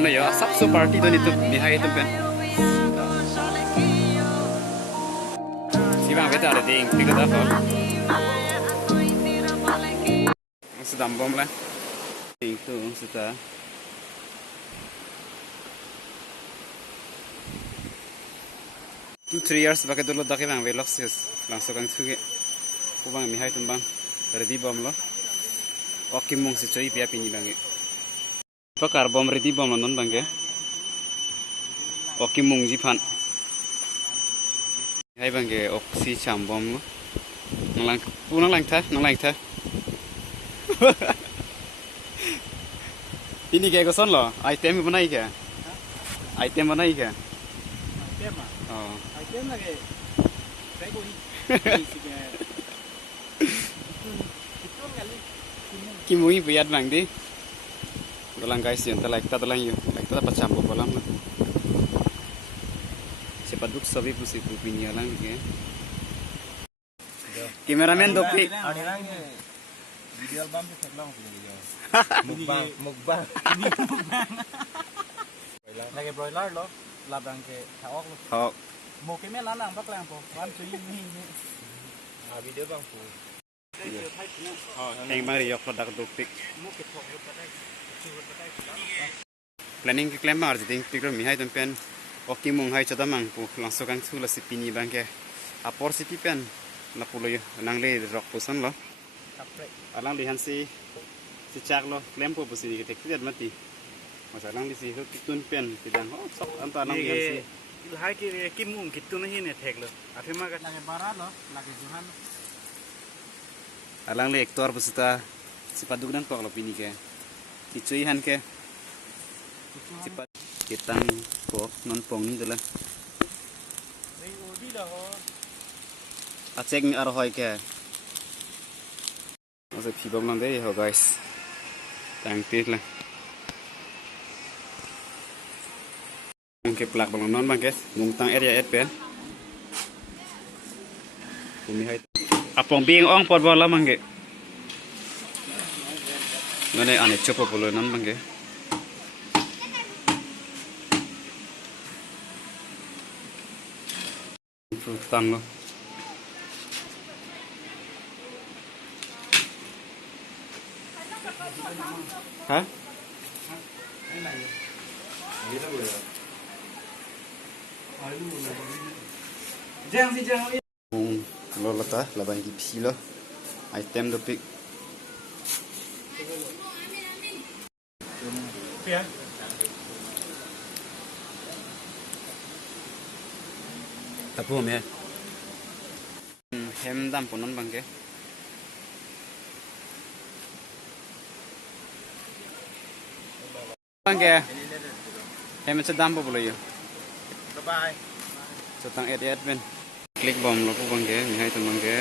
bang na yo sab so party to nitu mihai to pen si bang beta ada ding tiga dah kok sedang bom lah itu sudah 2-3 years bagai dulu dah kebang veloxious langsung kan suge ubang mihai tumbang ready bom lo oke mung si coy pia pini bangge pakar bom ready bom non bangge oke mung ji phan hai bangge oksi cham bom lo nang punang lang tha ini kayak koson lo item banai क्या item banai क्या item oh item lagi saya koi kimui biat bang di golang guys yang like ta pacham ko bolam na sepaduk sabi pusi pupinya lang ke cameraman dopi video album पे फेंक लाऊं video mukbang lagi broiler lo labang ke thawak lo oh một cái mét lá làng bắc làng po quan chú ý video bang po yang mari yok produk dopi planning ke claim mar jing pikir mi hai tempen oki mung hai chada mang pu langsung kang thula si pini bang ke apor si pipen na pulo yo nang le rock pusan lo alang lihan si cak lo claim po pusi ke tek tiat mati masalang di si ho kitun pen tidang ho sok anta nang lihan si hai cái kim mung kitun hi ne thek lo afi ma ka lagi barat lo lagi juhan alang le ektor pusita si paduk dan kok lo pini ke dicui han ke cepat kitang ko non pong ni dala acek ni arhoi ke masih pibam lang deh ho guys tangtit lah mungkin pelak bang non bang guys mungtang area pen bumi hai apong bing ong pot bola mangge ngane ane copo polo non mangge tang lo hả lo lata labang ki phi lo item do pick tapu me hem dam ponon bangke bangke hem sedam po bolo yo bye so tang edit ben klik bom lo po bangke mi hai tu bangke